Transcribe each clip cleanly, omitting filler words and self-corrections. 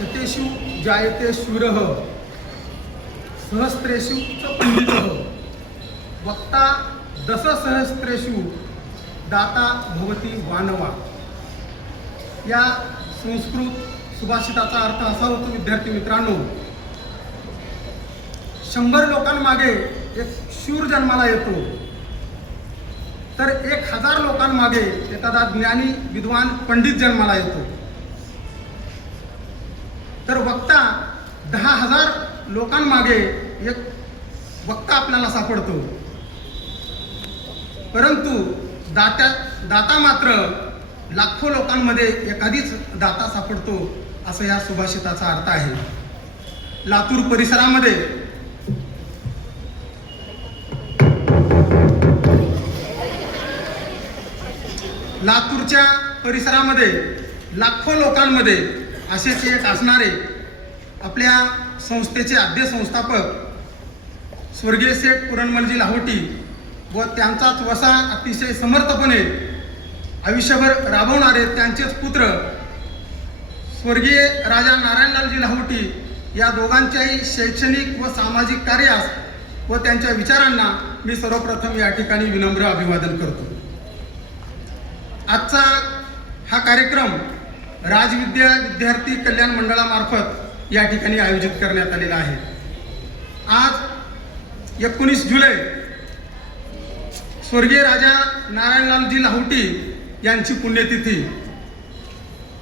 शतेषु जायते शूरः सहस्रेषु च पंडितः वक्ता दशसहस्रेषु दाता भवती वानवा. या संस्कृत सुभाषिताचा अर्थ असा होतो विद्यार्थी मित्रांनो, 100 लोकांमागे एक शूर जन्माला येतो, तर 1000 लोकांमागे एखादा ज्ञानी विद्वान पंडित जन्माला येतो, तर वक्ता 10,000 लोकांमागे एक वक्ता आपल्याला सापडतो. परंतु दाता मात्र लाखो लोकांमध्ये एखादीच दाता सापडतो, असं या सुभाषिताचा अर्थ आहे. लातूर परिसरामध्ये लातूरच्या परिसरामध्ये लाखो लोकांमध्ये असेच एक असणारे आपल्या संस्थेचे आद्य संस्थापक स्वर्गीय सेठ पुरणमलजी लाहोटी व त्यांचाच वसा अतिशय समर्थपणे आयुष्यभर राबवणारे त्यांचेच पुत्र स्वर्गीय राजा नारायणलालजी लाहोटी या दोघांच्याही शैक्षणिक व सामाजिक कार्यास व त्यांच्या विचारांना मी सर्वप्रथम या ठिकाणी विनम्र अभिवादन करतो. आजचा हा कार्यक्रम राजविद्या विद्यार्थी कल्याण मंडळामार्फत या ठिकाणी आयोजित करण्यात आलेला आहे. आज 19 जुलै स्वर्गीय राजा नारायणलालजी लाहोटी यांची पुण्यतिथी.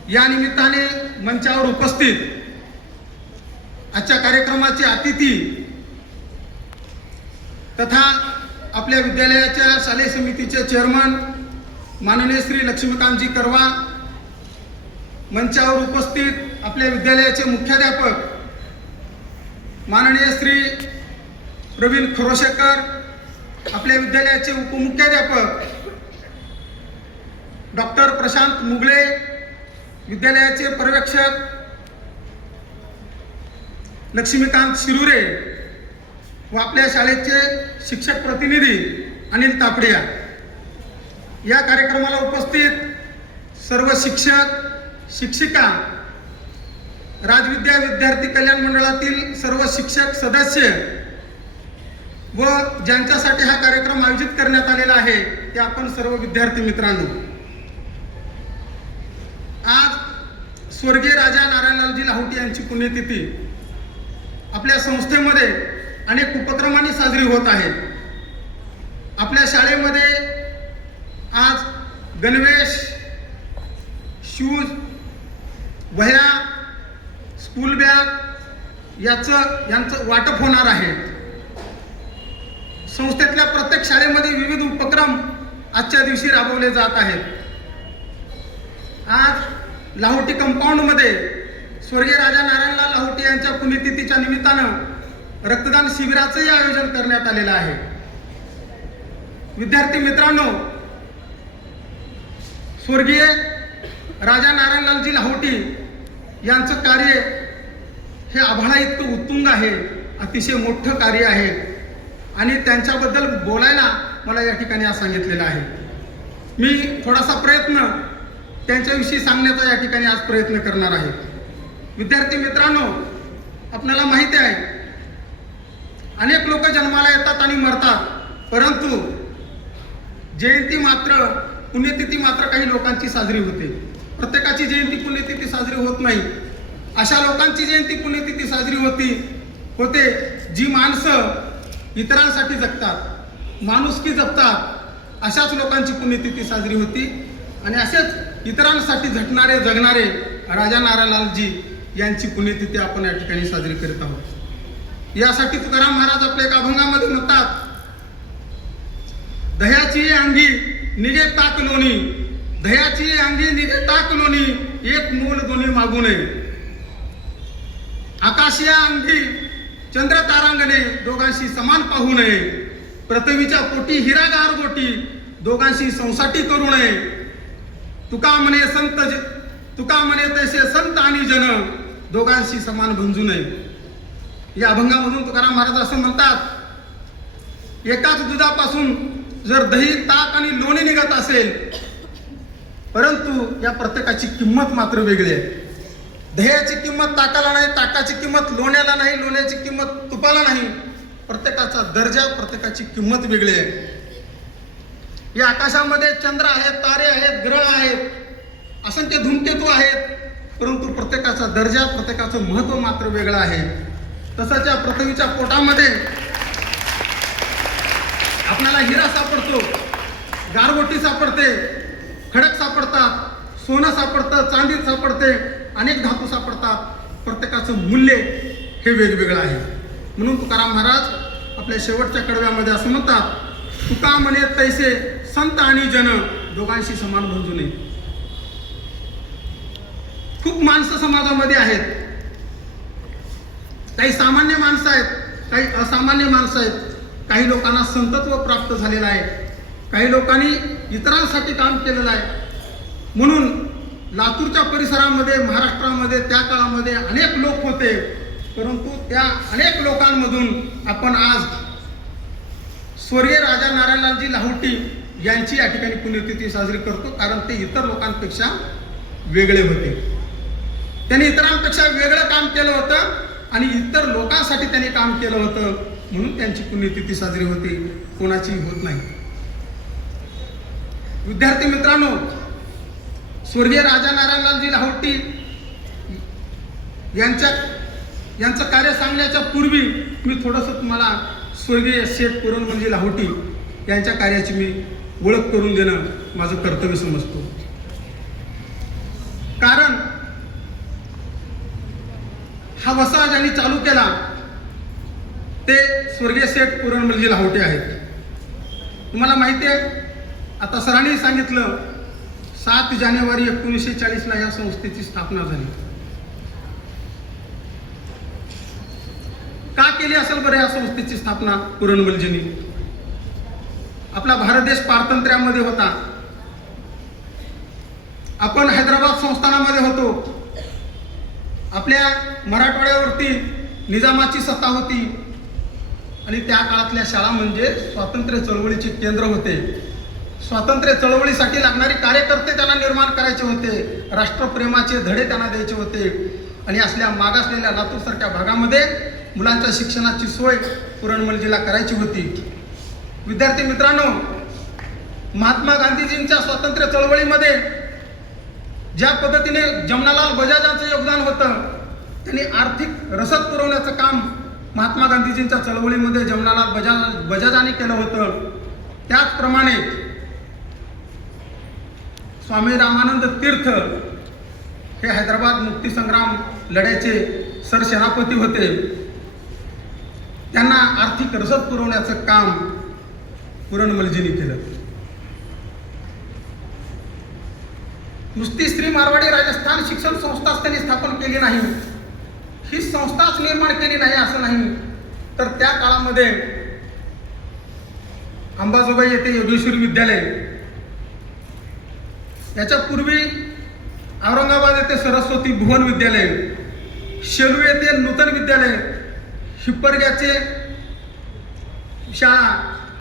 या निमित्ताने मंचावर उपस्थित आजच्या कार्यक्रमाचे अतिथी तथा आपल्या विद्यालयाच्या शालेय समितीचे चेअरमन माननीय श्री लक्ष्मीकांतजी करवा, मंचावर उपस्थित आपल्या विद्यालयाचे मुख्याध्यापक माननीय श्री प्रवीण खरोशेकर, आपल्या विद्यालयाचे उपमुख्याध्यापक डॉक्टर प्रशांत मुगळे, विद्यालयाचे पर्यवेक्षक लक्ष्मीकांत शिरुरे व आपल्या शाळेचे शिक्षक प्रतिनिधी अनिल तापडिया. या कार्यक्रमाला उपस्थित सर्व शिक्षक, शिक्षिका, राजविद्या विद्यार्थी कल्याण मंडळातील सर्व शिक्षक सदस्य व ज्यांच्यासाठी हा कार्यक्रम आयोजित करण्यात आलेला आहे ते आपण सर्व विद्यार्थी मित्रांनो, आज स्वर्गीय राजा नारायणलालजी लाहोटी यांची पुण्यतिथी आपल्या संस्थेमध्ये अनेक उपक्रमांनी साजरी होत आहे. आपल्या शाळेमध्ये आज गणवेश, शूज, वह्या, स्कूल बॅग यांचं वाटप होणार आहे. संस्थेतल्या प्रत्येक शाळेमध्ये विविध उपक्रम आजच्या दिवशी राबवले जात आहेत. आज लाहोटी कंपाऊंडमध्ये स्वर्गीय राजा नारायणलाल लाहोटी यांच्या पुण्यतिथीच्या निमित्तानं रक्तदान शिबिराचंही आयोजन करण्यात आलेलं आहे. विद्यार्थी मित्रांनो, स्वर्गीय राजा नारायणलालजी लाहोटी यांचं कार्य हे आभाळा इतकं उत्तुंग आहे, अतिशय मोठं कार्य आहे आणि त्यांच्याबद्दल बोलायला मला या ठिकाणी आज सांगितलेलं आहे. मी थोडासा प्रयत्न त्यांच्याविषयी सांगण्याचा या ठिकाणी आज प्रयत्न करणार आहे. विद्यार्थी मित्रांनो, आपल्याला माहिती आहे अनेक लोक जन्माला येतात आणि मरतात, परंतु जयंती मात्र, पुण्यतिथी मात्र काही लोकांची साजरी होते. प्रत्येकाची जयंती पुण्यतिथी साजरी होत नाही. अशा लोकांची जयंती पुण्यतिथी साजरी होते जी माणसं इतरांसाठी जगतात, माणुसकी जपतात, अशाच लोकांची पुण्यतिथी साजरी होती. आणि असेच इतरांसाठी झटणारे, जगणारे राजा नारायणलालजी यांची पुण्यतिथी आपण या ठिकाणी साजरी करत आहोत. यासाठी तुकाराम महाराज आपल्या एका अभंगामध्ये म्हणतात, दह्याची अंगी निगे ताक लोणी, दह्याची अंगी निगे ताक लोणी, एक मूल दोन्ही मागू नये. आकाशिया अंगी चंद्र तारांगणे, दोघांशी समान पाहू नये. पृथ्वीच्या पोटी हिरा गारगोटी, दोघांशी संसाटी करू नये. तुका म्हणे तैसे संत आणि जन, दोघांशी समान भंजू नये. या अभंगामधून तुकाराम महाराज असं म्हणतात, एकाच दुधापासून जर दही, ताक आणि लोणी निघत असेल, परंतु या प्रत्येकाची किंमत मात्र वेगळी आहे. दह्याची किंमत ताकाला नाही, ताकाची किंमत लोण्याला नाही, लोण्याची किंमत तुपाला नाही. प्रत्येकाचा दर्जा, प्रत्येकाची किंमत वेगळी आहे. या आकाशामध्ये चंद्र आहेत, तारे आहेत, ग्रह आहेत, असंख्य धूमकेतू आहेत, परंतु प्रत्येकाचा दर्जा, प्रत्येकाचं महत्त्व मात्र वेगळं आहे. तसंच या पृथ्वीच्या पोटामध्ये आपल्याला हिरा सापडतो, गारगोटी सापडते, खडक सापडतात, सोनं सापडतं, चांदी सापडते, अनेक धातू सापडतात. प्रत्येकाचं मूल्य हे वेगवेगळं आहे. म्हणून तुकाराम महाराज आपल्या शेवटच्या कडव्यामध्ये असं म्हणतात, तुका म्हणे तैसे संत आणि जन दोघांशी समान समजू नये. खूप माणसं समाजामध्ये आहेत, काही सामान्य माणसं आहेत, काही असामान्य माणसं आहेत. काही लोकांना संतत्व प्राप्त झालेलं आहे, काही लोकांनी इतरांसाठी काम केलेलं आहे. म्हणून लातूरच्या परिसरामध्ये, महाराष्ट्रामध्ये त्या काळामध्ये अनेक लोक होते, परंतु त्या अनेक लोकांमधून आपण आज स्वर्गीय राजा नारायणलालजी लाहोटी यांची या ठिकाणी पुण्यतिथी साजरी करतो. कारण ते इतर लोकांपेक्षा वेगळे होते. त्यांनी इतरांपेक्षा वेगळं काम केलं होतं आणि इतर लोकांसाठी त्यांनी काम केलं होतं, म्हणून त्यांची पुण्यतिथी साजरी होते, कोणाची होत नाही. विद्यार्थी मित्रांनो, स्वर्गीय राजा नारायणलालजी लाहोटी यांचं कार्य सांगण्याच्या पूर्वी मी थोडंसं तुम्हाला स्वर्गीय शेठ पुरणमलजी लाहोटी यांच्या कार्याची मी ओळख करून देणं माझं कर्तव्य समजतो. कारण हा वसा ज्यांनी चालू केला ते स्वर्गीय शेठ पुरणमलजी लाहोटी आहेत. तुम्हाला माहिती आहे, आता सरांनी सांगितलं 7 जानेवारी 1940ला या संस्थेची स्थापना झाली. का केली असेल बरं या संस्थेची स्थापना पुरणमलजींनी? आपला भारत देश पारतंत्र्यामध्ये होता, आपण हैदराबाद संस्थानामध्ये होतो, आपल्या मराठवाड्यावरती निजामाची सत्ता होती आणि त्या काळातल्या शाळा म्हणजे स्वातंत्र्य चळवळीचे केंद्र होते. स्वातंत्र्य चळवळीसाठी लागणारे कार्यकर्ते त्यांना निर्माण करायचे होते, राष्ट्रप्रेमाचे धडे त्यांना द्यायचे होते. आणि असल्या मागासलेल्या लातूरसारख्या भागामध्ये मुलांच्या शिक्षणाची सोय पुरणमलजीला करायची होती. विद्यार्थी मित्रांनो, महात्मा गांधीजींच्या स्वातंत्र्य चळवळीमध्ये ज्या पद्धतीने जमनालाल बजाजांचं योगदान होतं, त्यांनी आर्थिक रसद पुरवण्याचं काम महात्मा गांधीजींच्या चळवळीमध्ये जमनालाल बजाजांनी केलं होतं. त्याचप्रमाणे स्वामी रामानंद तीर्थ हे हैदराबाद मुक्तीसंग्राम लढ्याचे सरसेनापती होते, त्यांना आर्थिक रसद पुरवण्याचं काम पुरणमलजींनी केलं. नुसती श्री मारवाडी राजस्थान शिक्षण संस्थाच त्यांनी स्थापन केली नाही, ही संस्थाच निर्माण केली नाही असं नाही, तर त्या काळामध्ये अंबाजोगाई येथे योगेश्वरी विद्यालय, याच्या पूर्वी औरंगाबाद येथे सरस्वती भुवन विद्यालय, शेलू येथे नूतन विद्यालय, हिप्परग्याचे शाळा,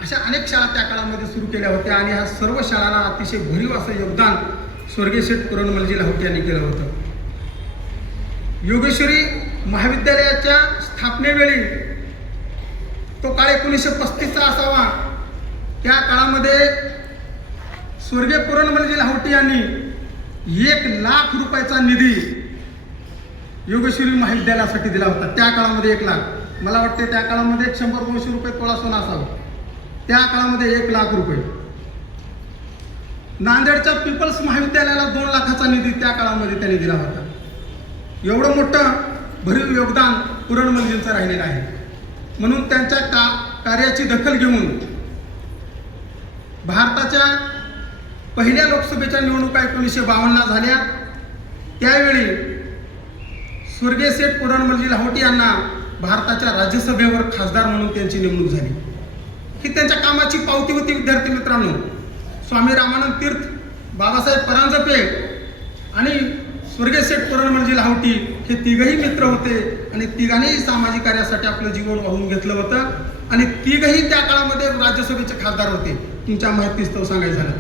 अशा अनेक शाळा त्या काळामध्ये सुरू केल्या होत्या. आणि ह्या सर्व शाळांना अतिशय भरीव असं योगदान स्वर्गीय शेठ पुरणमलजी लाहोटी यांनी केलं होतं. योगेश्वरी महाविद्यालयाच्या स्थापनेवेळी तो काळ 1935चा असावा. त्या काळामध्ये स्वर्गीय पुरणमलजी लाहोटी यांनी 1 लाख रुपयाचा निधी योगेश्वरी महाविद्यालयासाठी दिला होता. त्या काळामध्ये 1 लाख, मला वाटते त्या काळामध्ये 100-200 रुपये तोळा सोनं असावं. त्या काळामध्ये 1 लाख रुपये. नांदेडच्या पीपल्स महाविद्यालयाला 2 लाखाचा निधी त्या काळामध्ये त्यांनी दिला होता. एवढं मोठं भरीव योगदान पुरणमलजींचं राहिलेलं आहे. म्हणून त्यांच्या कार्याची दखल घेऊन भारताच्या पहिल्या लोकसभेच्या निवडणुका 1952ला झाल्या. त्यावेळी स्वर्गीय शेठ पुरणमलजी लाहोटी यांना भारताच्या राज्यसभेवर खासदार म्हणून त्यांची नेमणूक झाली. ही त्यांच्या कामाची पावती होती. विद्यार्थी मित्रांनो, स्वामी रामानंद तीर्थ, बाबासाहेब परांजपे आणि स्वर्गीय शेठ पुरणमलजी लाहोटी हे तिघही मित्र होते आणि तिघांनीही सामाजिक कार्यासाठी आपलं जीवन वाहून घेतलं होतं. आणि तिघही त्या काळामध्ये राज्यसभेचे खासदार होते. तुमच्या माहितीस्तव सांगायचं झालं,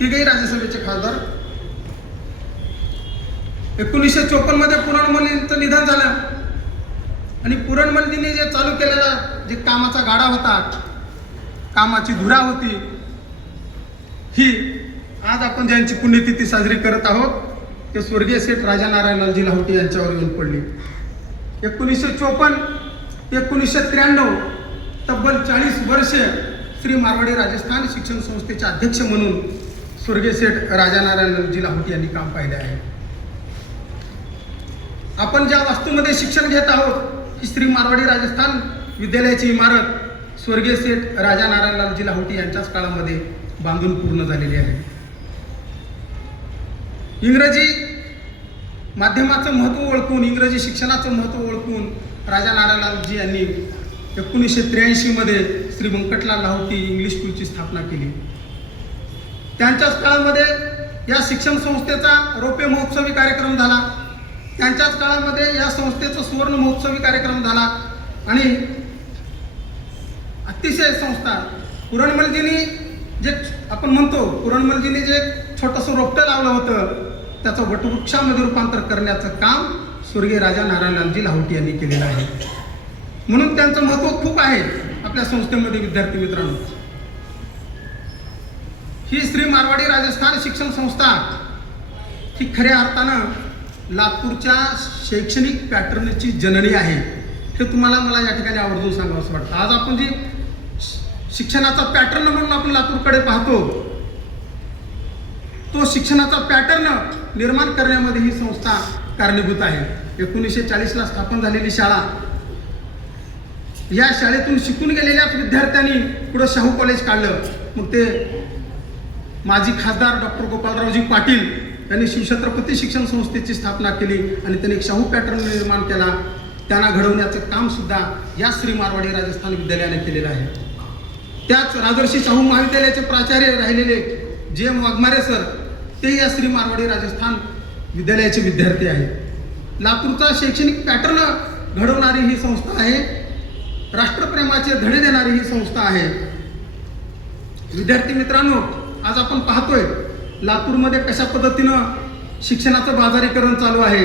तिघही राज्यसभेचे खासदार 1954 मध्ये पुरणमलजींचं निधन झालं आणि पुरणमलजींनी जे चालू केलेला जे कामाचा गाडा होता, कामाची धुरा होती, ही आज आपण ज्यांची पुण्यतिथी साजरी करत आहोत ते स्वर्गीय सेठ राजा नारायण लालजी लाहोटी यांच्यावर येऊन पडली. 1954 ते 1993 तब्बल 40 वर्ष श्री मारवाडी राजस्थान शिक्षण संस्थेचे अध्यक्ष म्हणून स्वर्गीय सेठ राजा नारायण लालजी लाहोटी यांनी काम पाहिले आहे. आपण ज्या वास्तूमध्ये शिक्षण घेत आहोत ही श्री मारवाडी राजस्थान विद्यालयाची इमारत स्वर्गीय सेठ राजा नारायण लालजी लाहोटी यांच्याच काळामध्ये बांधून पूर्ण झालेली आहे. इंग्रजी माध्यमाचं महत्त्व ओळखून, इंग्रजी शिक्षणाचं महत्त्व ओळखून राजा नारायण लालजी यांनी 1983 मध्ये श्री व्यंकटलाल लाहोटी इंग्लिश स्कूलची स्थापना केली. त्यांच्याच काळामध्ये या शिक्षण संस्थेचा रौप्य महोत्सवी कार्यक्रम झाला. त्यांच्याच काळामध्ये या संस्थेचा सुवर्ण महोत्सवी कार्यक्रम झाला आणि अतिशय संस्था पुरणमलजींनी जे आपण म्हणतो, पुरणमलजींनी जे छोटंसं रोपटं लावलं होतं त्याचं वटवृक्षामध्ये रूपांतर करण्याचं काम स्वर्गीय राजा नारायण लालजी लाहोटी यांनी केलेलं आहे. म्हणून त्यांचं महत्त्व खूप आहे आपल्या संस्थेमध्ये. विद्यार्थी मित्रांनो, ही श्री मारवाडी राजस्थान शिक्षण संस्था ही खऱ्या अर्थानं लातूरच्या शैक्षणिक पॅटर्नची जननी आहे. हे तुम्हाला मला या ठिकाणी आवर्जून सांगावं असं वाटतं. आज आपण जी शिक्षणाचा पॅटर्न म्हणून आपण लातूरकडे पाहतो, तो शिक्षणाचा पॅटर्न निर्माण करण्यामध्ये ही संस्था कारणीभूत आहे. 1940ला स्थापन झालेली शाळा, या शाळेतून शिकून गेलेल्याच विद्यार्थ्यांनी पुढे शाहू कॉलेज काढलं. मग ते माजी खासदार डॉक्टर गोपालरावजी पाटील यांनी शिवछत्रपती शिक्षण संस्थेची स्थापना केली आणि त्यांनी एक शाहू पॅटर्न निर्माण केला. त्यांना घडवण्याचं काम सुद्धा या श्री मारवाडी राजस्थान विद्यालयाने केलेलं आहे. त्याच राजर्षी शाहू महाविद्यालयाचे प्राचार्य राहिलेले J.M. वाघमारे सर, ते या श्री मारवाडी राजस्थान विद्यालयाचे विद्यार्थी आहेत. लातूरचा शैक्षणिक पॅटर्न घडवणारी ही संस्था आहे. राष्ट्रप्रेमाचे धडे देणारी ही संस्था आहे. विद्यार्थी मित्रांनो, आज आपण पाहतोय लातूरमध्ये कशा पद्धतीनं शिक्षणाचं बाजारीकरण चालू आहे,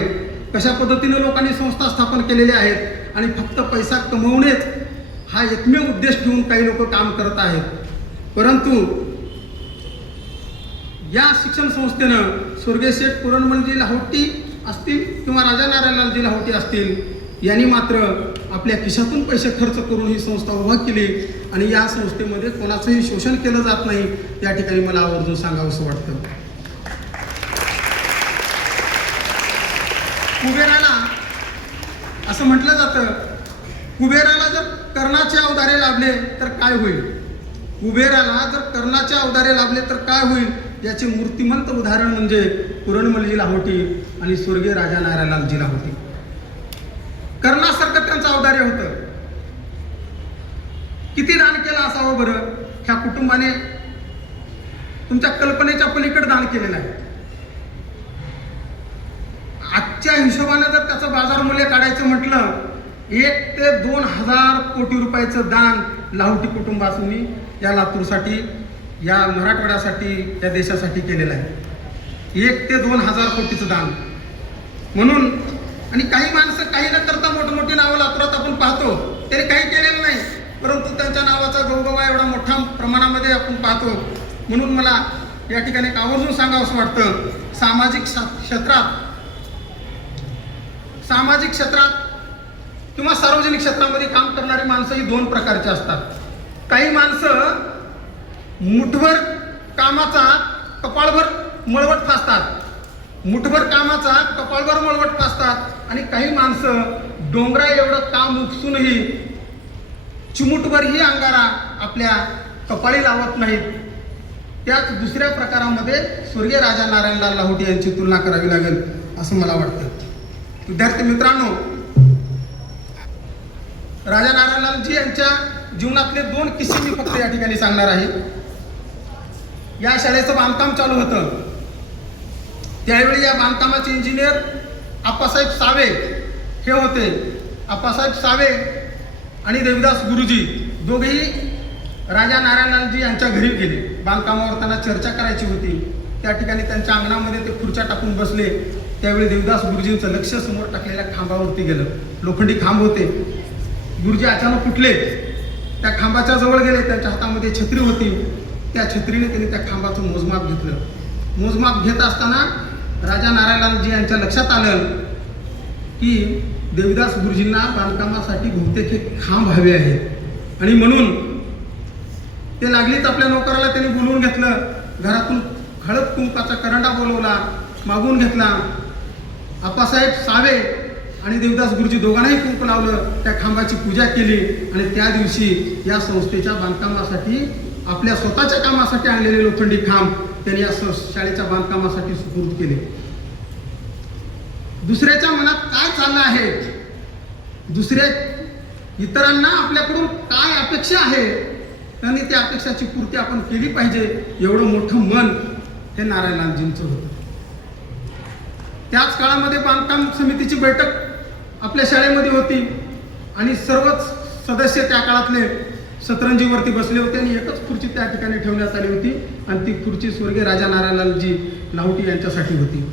कशा पद्धतीनं लोकांनी संस्था स्थापन केलेल्या आहेत आणि फक्त पैसा कमवणेच हा एकमेव उद्देश ठेवून काही लोक काम करत आहेत. परंतु या शिक्षण संस्थेनं स्वर्गीय सेठ पुरणमलजी लाहोटी असतील किंवा राजा नारायण लालजी लाहोटी असतील, यांनी मात्र आपल्या खिशातून पैसे खर्च करून ही संस्था उभा केली आणि या संस्थेमध्ये कोणाचंही शोषण केलं जात नाही. या ठिकाणी मला आवर्जून सांगावंसं वाटतं. कुबेराला असं म्हटलं जातं, कुबेराला जर कर्णाचे अवधारे लाभले तर काय होईल, कुबेराला जर कर्णाचे अवधारे लाभले तर काय होईल, याचे मूर्तिमंत उदाहरण म्हणजे पुरणमलजी लाहोटी आणि स्वर्गीय राजा नारायण लालजी लाहोटी. कर्णासारखं त्यांचं अवधार्य होतं. किती दान केलं असावं बरं, ह्या कुटुंबाने तुमच्या कल्पनेच्या पलीकडे दान केलेलं आहे. आजच्या हिशोबाने जर त्याचं बाजार मूल्य काढायचं म्हटलं 1 ते 2,000 कोटी रुपयाचं दान लाहोटी कुटुंबासून या लातूरसाठी, या मराठवाड्यासाठी, या देशासाठी केलेलं आहे. 1 ते 2,000 कोटीचं दान. म्हणून आणि काही माणसं काही न करता मोठमोठी नावं लातूरात आपण पाहतो, त्यांनी काही केलेलं नाही, परंतु त्यांच्या नावाचा गवगवा एवढा मोठ्या प्रमाणामध्ये आपण पाहतो. म्हणून मला या ठिकाणी आवर्जून सांगावंसं वाटतं, सामाजिक क्षेत्रात किंवा सार्वजनिक क्षेत्रामध्ये काम करणारी माणसं ही 2 प्रकारची असतात. काही माणसं मुठभर कामाचा कपाळभर मळवट फासतात, मुठभर कामाचा कपाळभर मळवट फासतात आणि काही माणसं डोंगरा एवढं काम उपसूनही चिमुटभरही अंगारा आपल्या कपाळी लावत नाहीत. त्याच दुसऱ्या प्रकारामध्ये स्वर्गीय राजा नारायणलाल लाहोटी यांची तुलना करावी लागेल असं मला वाटतं. विद्यार्थी मित्रांनो, राजा नारायणलालजी यांच्या जीवनातले 2 किस्से मी फक्त या ठिकाणी सांगणार आहे. या शाळेचं बांधकाम चालू होतं, त्यावेळी या बांधकामाचे इंजिनियर आप्पासाहेब सावे हे होते. आप्पासाहेब सावे आणि देवदास गुरुजी दोघेही राजा नारायणलालजी यांच्या घरी गेले. बांधकामावर त्यांना चर्चा करायची होती. त्या ठिकाणी त्यांच्या अंगणामध्ये ते खुर्च्या टाकून बसले. त्यावेळी देवदास गुरुजींचं लक्ष समोर टाकलेल्या खांबावरती गेलं. लोखंडी खांब होते. गुरुजी अचानक उठले, त्या खांबाच्या जवळ गेले. त्यांच्या हातामध्ये छत्री होती. त्या छत्रीने त्यांनी त्या खांबाचं मोजमाप घेतलं. मोजमाप घेत असताना राजा नारायणलालजी यांच्या लक्षात आलं की देवदास गुरुजींना बांधकामासाठी बहुतेक हे खांब हवे आहेत आणि म्हणून ते लागलीच आपल्या नोकराला त्यांनी बोलवून घेतलं. घरातून हळद कुंकाचा करंडा बोलवला, मागून घेतला. आप्पासाहेब सावे आणि देवदास गुरुजी दोघांनाही कुंकू लावलं. त्या खांबाची पूजा केली आणि त्या दिवशी या संस्थेच्या बांधकामासाठी, आपल्या स्वतःच्या कामासाठी आणलेले लोखंडी खांब त्यांनी या शाळेच्या बांधकामासाठी सुपूर्द केले. दुसऱ्याच्या मनात काय चाललं आहे, दुसऱ्या इतरांना आपल्याकडून काय अपेक्षा आहे, त्यांनी त्या अपेक्षाची पूर्ती आपण केली पाहिजे, एवढं मोठं मन हे नारायणलालजींचं होतं. त्याच काळामध्ये बांधकाम समितीची बैठक आपल्या शाळेमध्ये होती आणि सर्वच सदस्य त्या काळातले सतरंजीवरती बसले होते आणि एकच खुर्ची त्या ठिकाणी ठेवण्यात आली होती आणि ती खुर्ची स्वर्गीय राजा नारायणलालजी लाहोटी यांच्यासाठी होती.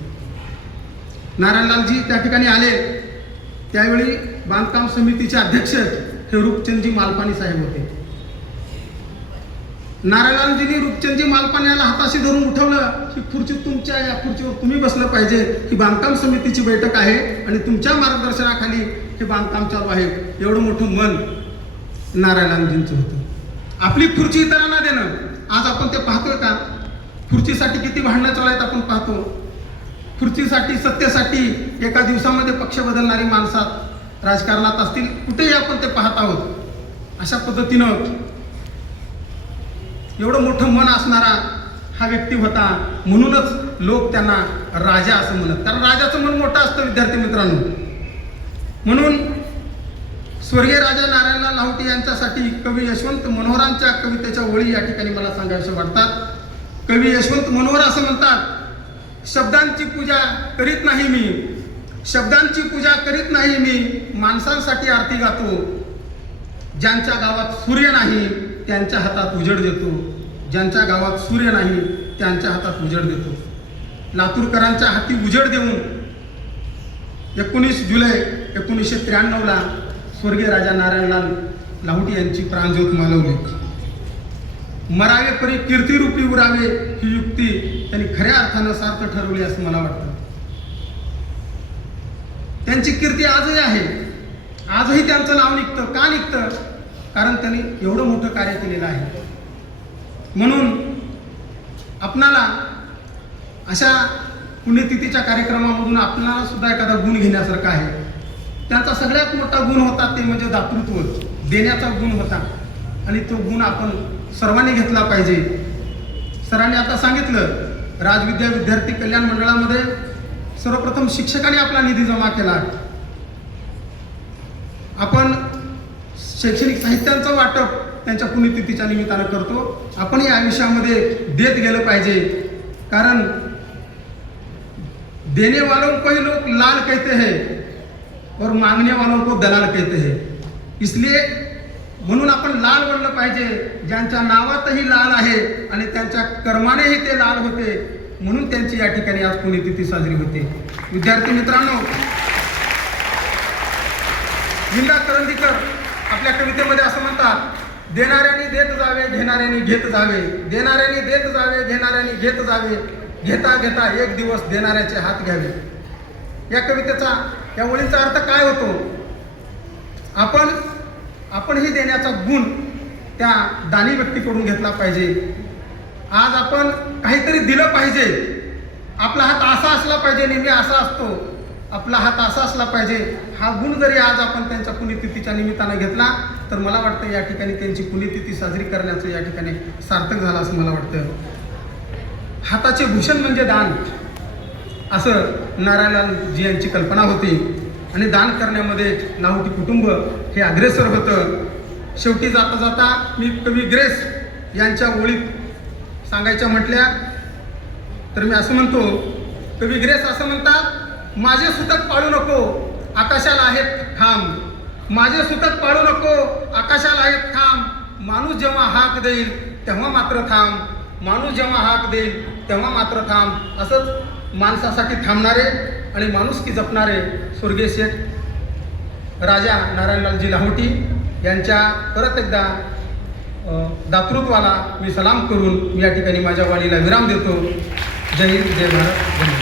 नारायणलालजी त्या ठिकाणी आले. त्यावेळी बांधकाम समितीचे अध्यक्ष हे रूपचंदजी मालपाणी साहेब होते. नारायणलालजींनी रूपचंदजी मालपाणी याला हाताशी धरून उठवलं की खुर्ची तुमच्या, या खुर्चीवर तुम्ही बसलं पाहिजे. ही बांधकाम समितीची बैठक आहे आणि तुमच्या मार्गदर्शनाखाली हे बांधकाम चालू आहे. एवढं मोठं मन नारायणलालजींचं होतं. आपली खुर्ची इतरांना देणं, आज आपण ते पाहतोय का? खुर्चीसाठी किती भांडणं चालू आहेत आपण पाहतो. खुर्चीसाठी, सत्तेसाठी एका दिवसामध्ये पक्ष बदलणारी माणसात राजकारणात असतील, कुठेही आपण ते पाहत आहोत. अशा पद्धतीनं एवढं मोठं मन असणारा हा व्यक्ती होता. म्हणूनच लोक त्यांना राजा असं म्हणत, कारण राजाचं मन मोठं असतं विद्यार्थी मित्रांनो. म्हणून स्वर्गीय राजा नारायणलाल लाहोटी यांच्यासाठी कवी यशवंत मनोहरांच्या कवितेच्या ओळी या ठिकाणी मला सांगायच्या वाटतात. कवी यशवंत मनोहर असं म्हणतात, शब्दांची पूजा करीत नाही मी, शब्दांची पूजा करीत नाही मी, माणसांसाठी आरती गातो. ज्यांच्या गावात सूर्य नाही त्यांच्या हातात उजेड देतो, ज्यांच्या गावात सूर्य नाही त्यांच्या हातात उजेड देतो. लातूरकरांच्या हाती उजेड देऊन 19 जुलै 1993 स्वर्गीय राजा नारायणलाल लाहोटी यांची प्राणज्योत मालवली. मरावे परी कीर्तिरूपी उरावे ही युक्ती त्यांनी खऱ्या अर्थानं सार्थ ठरवली असं मला वाटतं. त्यांची कीर्ती आजही आहे. आजही त्यांचं नाव निघतं. का निघतं? कारण त्यांनी एवढं मोठं कार्य केलेलं आहे. म्हणून आपणाला अशा पुण्यतिथीच्या कार्यक्रमामधून आपणाला सुद्धा एखादा गुण घेण्यासारखा आहे. त्यांचा सगळ्यात मोठा गुण होता ते म्हणजे दातृत्व, देण्याचा गुण होता आणि तो गुण आपण सर्वांनी घेतला पाहिजे. सरांनी आता सांगितलं, राजविद्या विद्यार्थी कल्याण मंडळामध्ये सर्वप्रथम शिक्षकांनी आपला निधी जमा केला. आपण शैक्षणिक साहित्यांचं वाटप त्यांच्या पुण्यतिथीच्या निमित्तानं करतो. आपण या आयुष्यामध्ये देत गेलं पाहिजे, कारण देने वालों को ही लोग लाल कहते हैं और मांगने वालों को दलाल कहते हैं. इसलिए म्हणून आपण लाल बनलं पाहिजे. ज्यांच्या नावातही लाल आहे आणि त्यांच्या कर्मानेही ते लाल होते, म्हणून त्यांची या ठिकाणी आज पुण्यतिथी साजरी होते. विद्यार्थी मित्रांनो, विंदा करंदीकर आपल्या कवितेमध्ये असं म्हणतात, देणाऱ्यांनी देत जावे, घेणाऱ्यांनी घेत जावे, देणाऱ्यांनी देत जावे, घेणाऱ्यांनी घेत जावे, घेता घेता एक दिवस देणाऱ्याचे हात घ्यावे. या कवितेचा, या ओळींचा अर्थ काय होतो? आपणही देण्याचा गुण त्या दानी व्यक्तीकडून घेतला पाहिजे. आज आपण काहीतरी दिलं पाहिजे. आपला हात असा असला पाहिजे, नेहमी असा असतो, आपला हात असा असला पाहिजे. हा गुण जरी आज आपण त्यांच्या पुण्यतिथीच्या निमित्तानं घेतला तर मला वाटतं या ठिकाणी त्यांची पुण्यतिथी साजरी करण्याचं या ठिकाणी सार्थक झालं असं मला वाटतं. हाताचे भूषण म्हणजे दान, असं नारायणलालजी यांची कल्पना होती आणि दान करण्यामध्ये लाहोटी कुटुंब हे अग्रेसर होतं. शेवटी जाता जाता मी कवी ग्रेस यांच्या ओळीत सांगायच्या म्हटल्या तर मी असं म्हणतो, कवी ग्रेस असं म्हणतात, माझे सुतक पाळू नको आकाशाला आहेत खांब, माझे सुतक पाळू नको आकाशाला आहेत खांब, माणूस जेव्हा हाक देईल तेव्हा मात्र थांब, माणूस जेव्हा हाक देईल तेव्हा मात्र थांब. असंच माणसासाठी थांबणारे आणि माणुसकी जपणारे स्वर्गीय शेठ राजा नारायणलालजी लाहोटी यांच्या परत एकदा दातृत्वाला मी सलाम करून मी या ठिकाणी माझ्या वाणीला विराम देतो. जय हिंद, जय भारत, जय